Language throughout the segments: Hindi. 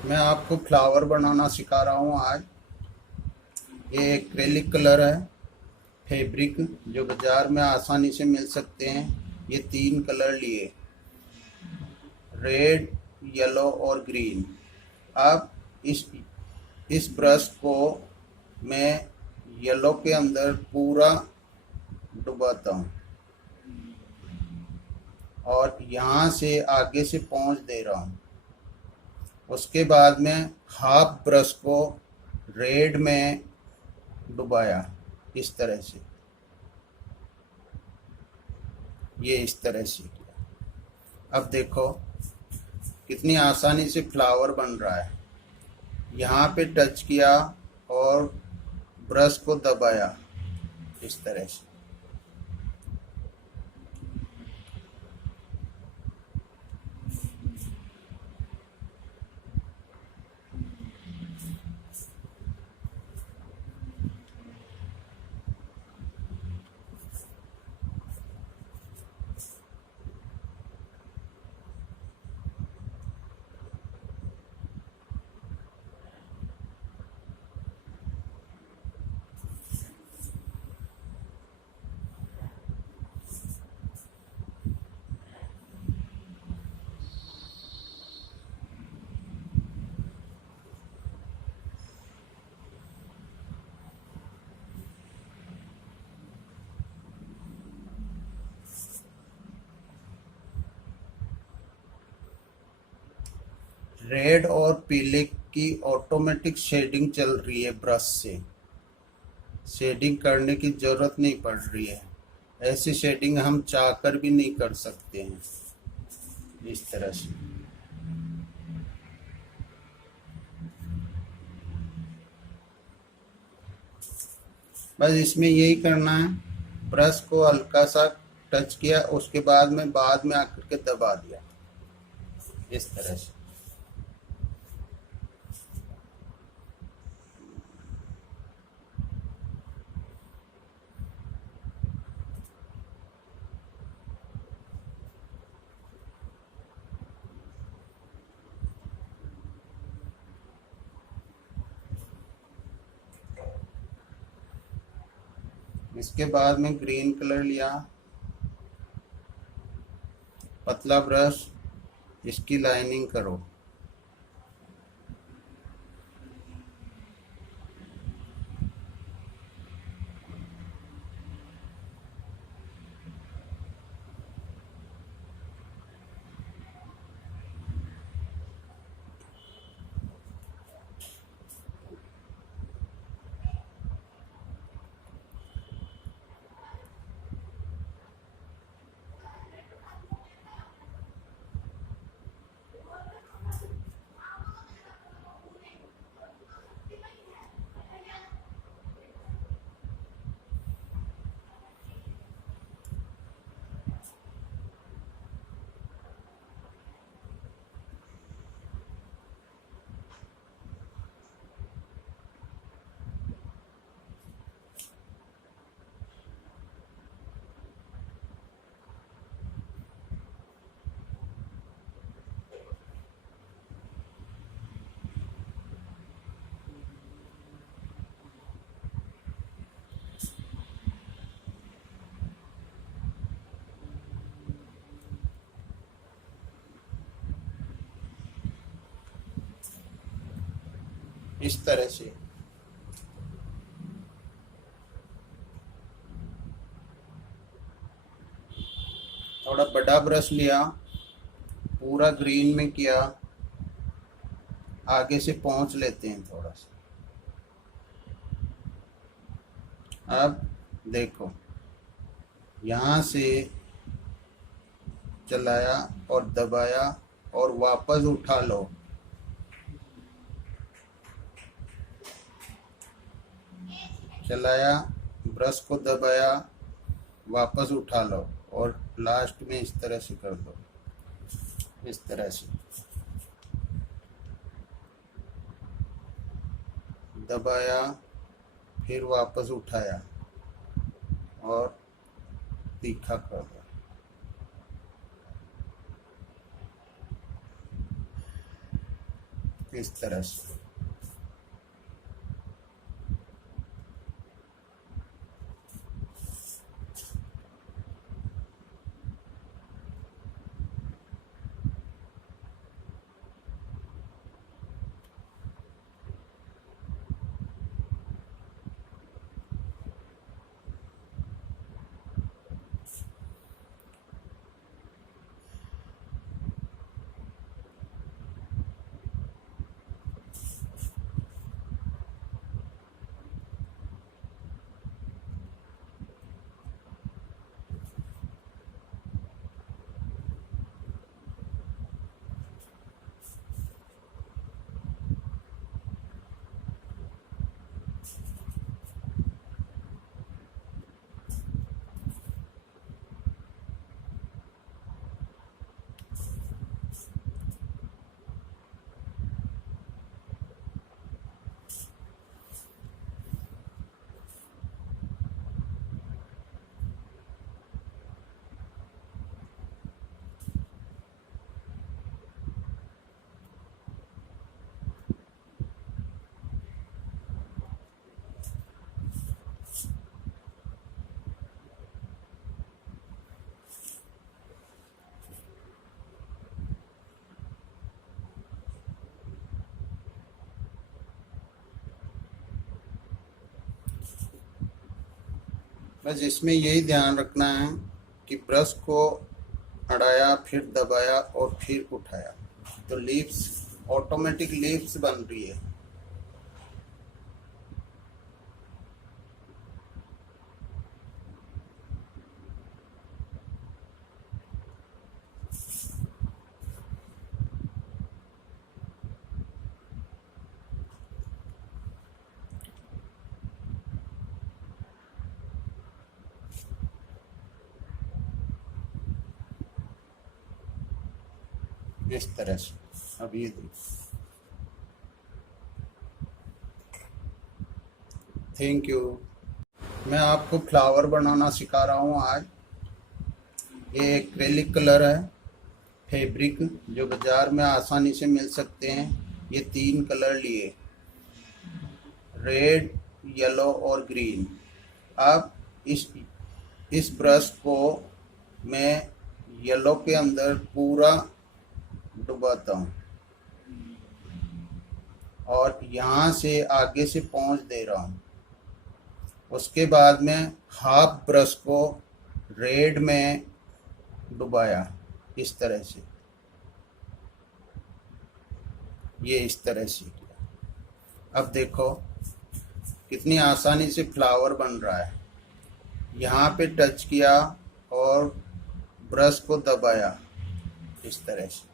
मैं आपको फ्लावर बनाना सिखा रहा हूँ आज। ये एक्रेलिक कलर है, फैब्रिक जो बाज़ार में आसानी से मिल सकते हैं। ये 3 कलर लिए, रेड, येलो और ग्रीन। अब इस ब्रश को मैं येलो के अंदर पूरा डुबाता हूँ और यहाँ से आगे से पहुँच दे रहा हूँ। उसके बाद में हाफ ब्रश को रेड में डुबाया, इस तरह से। ये इस तरह से किया। अब देखो कितनी आसानी से फ्लावर बन रहा है। यहाँ पे टच किया और ब्रश को दबाया, इस तरह से। रेड और पीले की ऑटोमेटिक शेडिंग चल रही है। ब्रश से शेडिंग करने की ज़रूरत नहीं पड़ रही है। ऐसी शेडिंग हम चाहकर भी नहीं कर सकते हैं, इस तरह से। बस इसमें यही करना है, ब्रश को हल्का सा टच किया, उसके बाद में आकर के दबा दिया, इस तरह से। इसके बाद में ग्रीन कलर लिया, पतला ब्रश, इसकी लाइनिंग करो। इस तरह से। थोड़ा बड़ा ब्रश लिया, पूरा ग्रीन में किया, आगे से पहुंच लेते हैं थोड़ा सा। अब देखो, यहाँ से चलाया और दबाया और वापस उठा लो। चलाया, ब्रश को दबाया, वापस उठा लो और लास्ट में इस तरह से कर दो, इस तरह से। दबाया, फिर वापस उठाया और तीखा कर दो। इस तरह से। बस इसमें यही ध्यान रखना है कि ब्रश को अड़ाया, फिर दबाया और फिर उठाया, तो लीव्स, ऑटोमेटिक लीव्स बन रही है। इस तरह से। अब ये देखिए। Thank you. मैं आपको फ्लावर बनाना सिखा रहा हूँ आज। ये एक्रेलिक कलर है, फैब्रिक जो बाजार में आसानी से मिल सकते हैं। ये 3 कलर लिए, रेड, येलो और ग्रीन। अब इस ब्रश को मैं येलो के अंदर पूरा डुबाता हूँ और यहाँ से आगे से पहुँच दे रहा हूँ। उसके बाद में हाफ ब्रश को रेड में डुबाया, इस तरह से। ये इस तरह से किया। अब देखो कितनी आसानी से फ्लावर बन रहा है। यहाँ पे टच किया और ब्रश को दबाया, इस तरह से।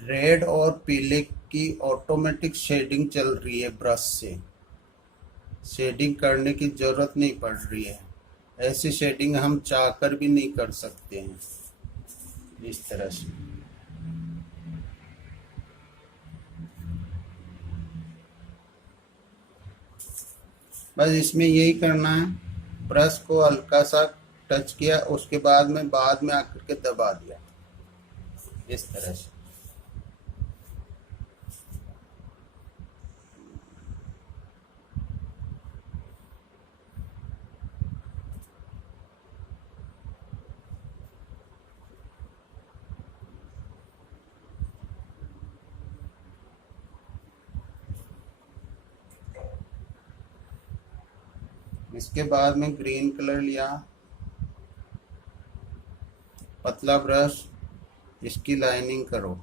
रेड और पीले की ऑटोमेटिक शेडिंग चल रही है ब्रश से। शेडिंग करने की ज़रूरत नहीं पड़ रही है। ऐसी शेडिंग हम चाहकर भी नहीं कर सकते हैं, इस तरह से। बस इसमें यही करना है, ब्रश को हल्का सा टच किया, उसके बाद में आकर के दबा दिया, इस तरह से। इसके बाद में ग्रीन कलर लिया, पतला ब्रश इसकी लाइनिंग करो।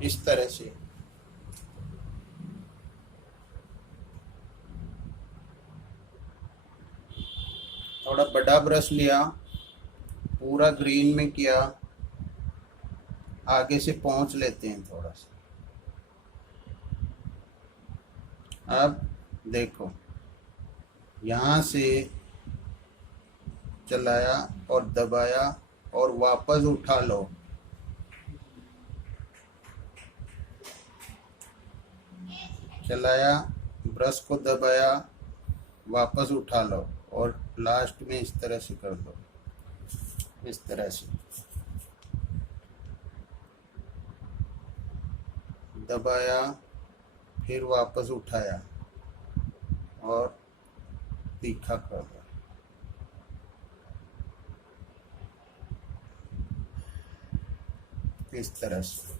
इस तरह से थोड़ा बड़ा ब्रश लिया, पूरा ग्रीन में किया, आगे से पहुंच लेते हैं थोड़ा सा। अब देखो, यहाँ से चलाया और दबाया और वापस उठा लो। चलाया, ब्रश को दबाया, वापस उठा लो और लास्ट में इस तरह से कर दो, इस तरह से दबाया, फिर वापस उठाया और तीखा कर दो। इस तरह से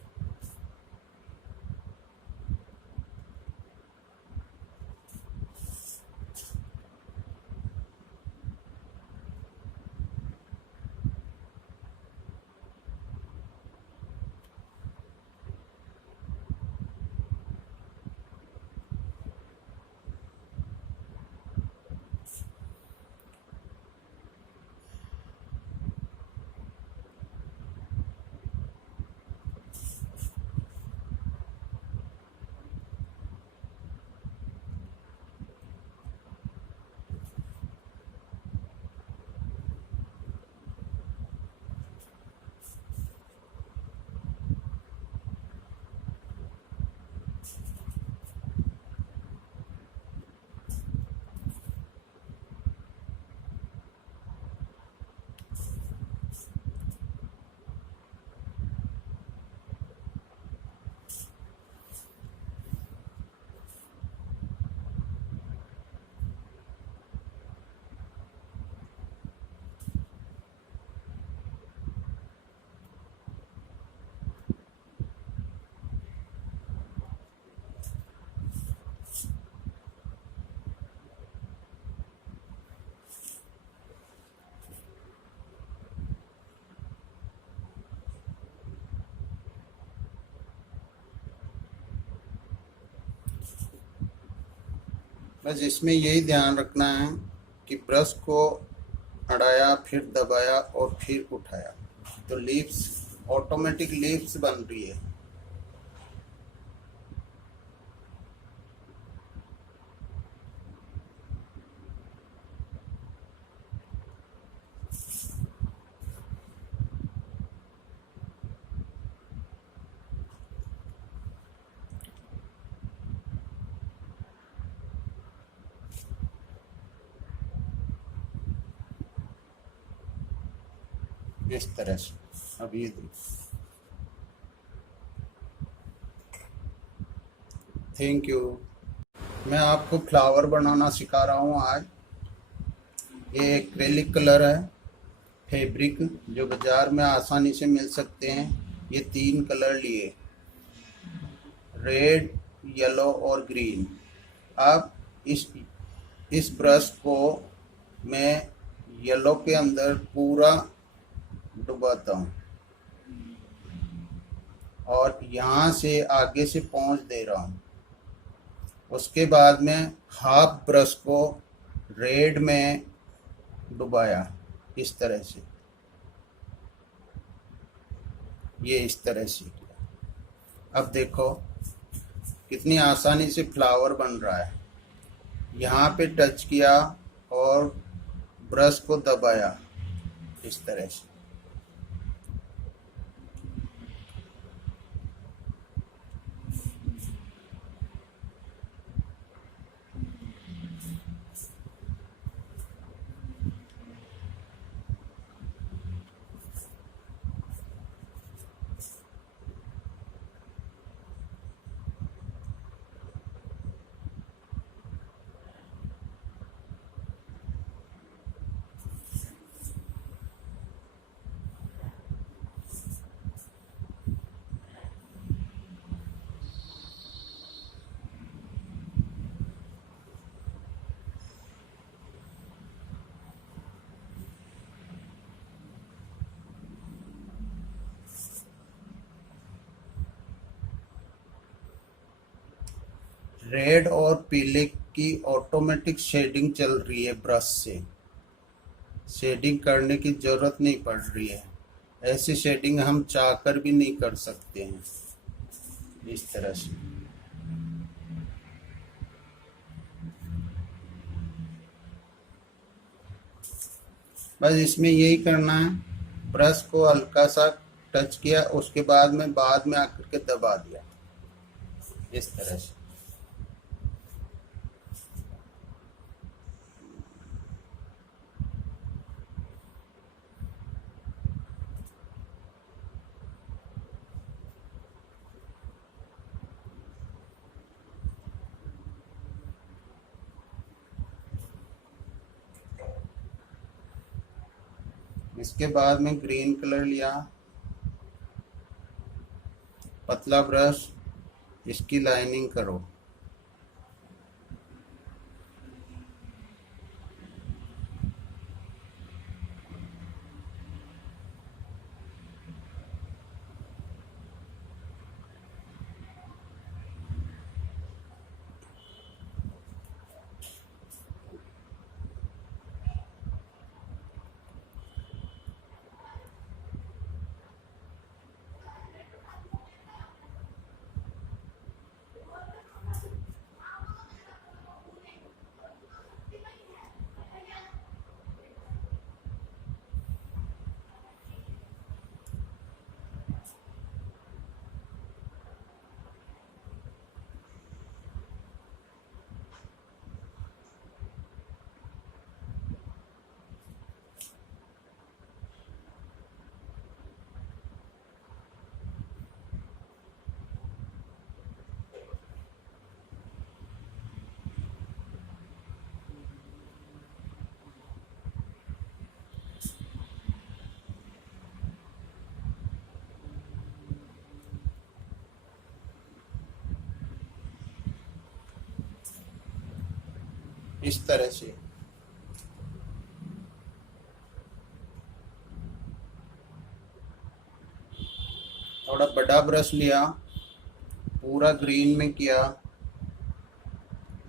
बस इसमें यही ध्यान रखना है कि ब्रश को अड़ाया, फिर दबाया और फिर उठाया, तो लीव्स ऑटोमेटिक लीव्स बन रही है। इस तरह से अब ये थैंक यू। मैं आपको फ्लावर बनाना सिखा रहा हूँ आज। ये एक्रेलिक कलर है, फैब्रिक जो बाजार में आसानी से मिल सकते हैं। ये 3 कलर लिए, रेड, येलो और ग्रीन। अब इस ब्रश को मैं येलो के अंदर पूरा डुबाता हूँ और यहाँ से आगे से पहुँच दे रहा हूँ। उसके बाद में हाफ ब्रश को रेड में डुबाया इस तरह से, ये इस तरह से किया। अब देखो कितनी आसानी से फ्लावर बन रहा है। यहाँ पे टच किया और ब्रश को दबाया इस तरह से। रेड और पीले की ऑटोमेटिक शेडिंग चल रही है ब्रश से। शेडिंग करने की ज़रूरत नहीं पड़ रही है। ऐसी शेडिंग हम चाहकर भी नहीं कर सकते हैं इस तरह से। बस इसमें यही करना है, ब्रश को हल्का सा टच किया, उसके बाद में आकर के दबा दिया इस तरह से। इसके बाद में ग्रीन कलर लिया, पतला ब्रश, इसकी लाइनिंग करो। इस तरह से। थोड़ा बड़ा ब्रश लिया, पूरा ग्रीन में किया,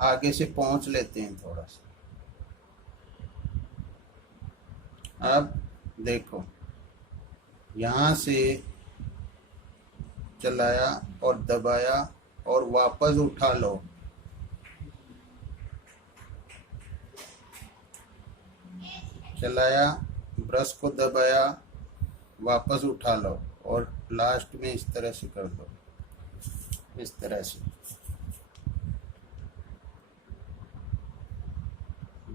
आगे से पहुंच लेते हैं थोड़ा सा। अब देखो यहाँ से चलाया और दबाया और वापस उठा लो। चलाया, ब्रश को दबाया, वापस उठा लो और लास्ट में इस तरह से कर दो, इस तरह से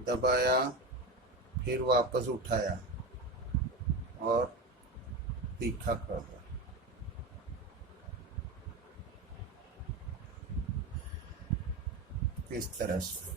दबाया, फिर वापस उठाया और तीखा कर दो। इस तरह से।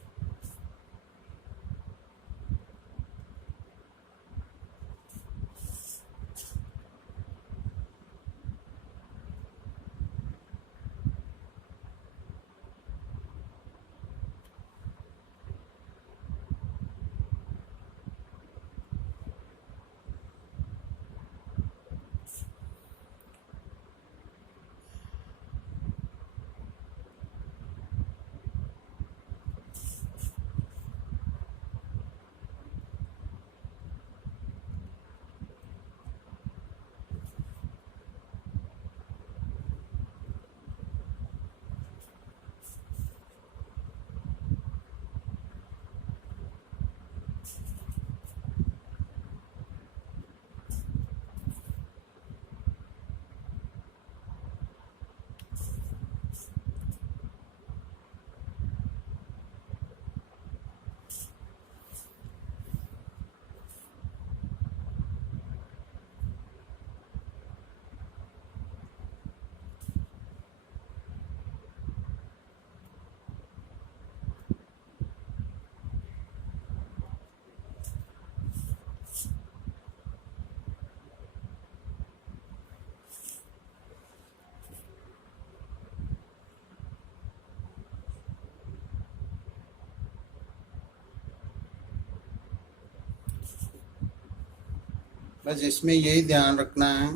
बस इसमें यही ध्यान रखना है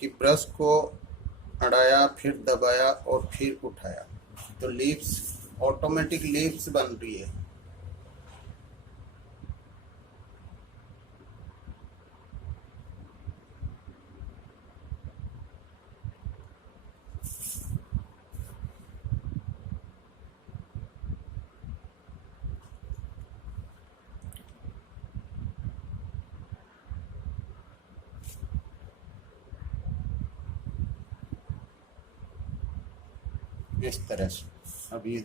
कि ब्रश को अड़ाया, फिर दबाया और फिर उठाया, तो लीव्स, ऑटोमेटिक लीव्स बन रही है। इस तरह से अब ये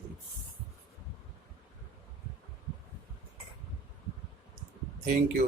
थैंक यू।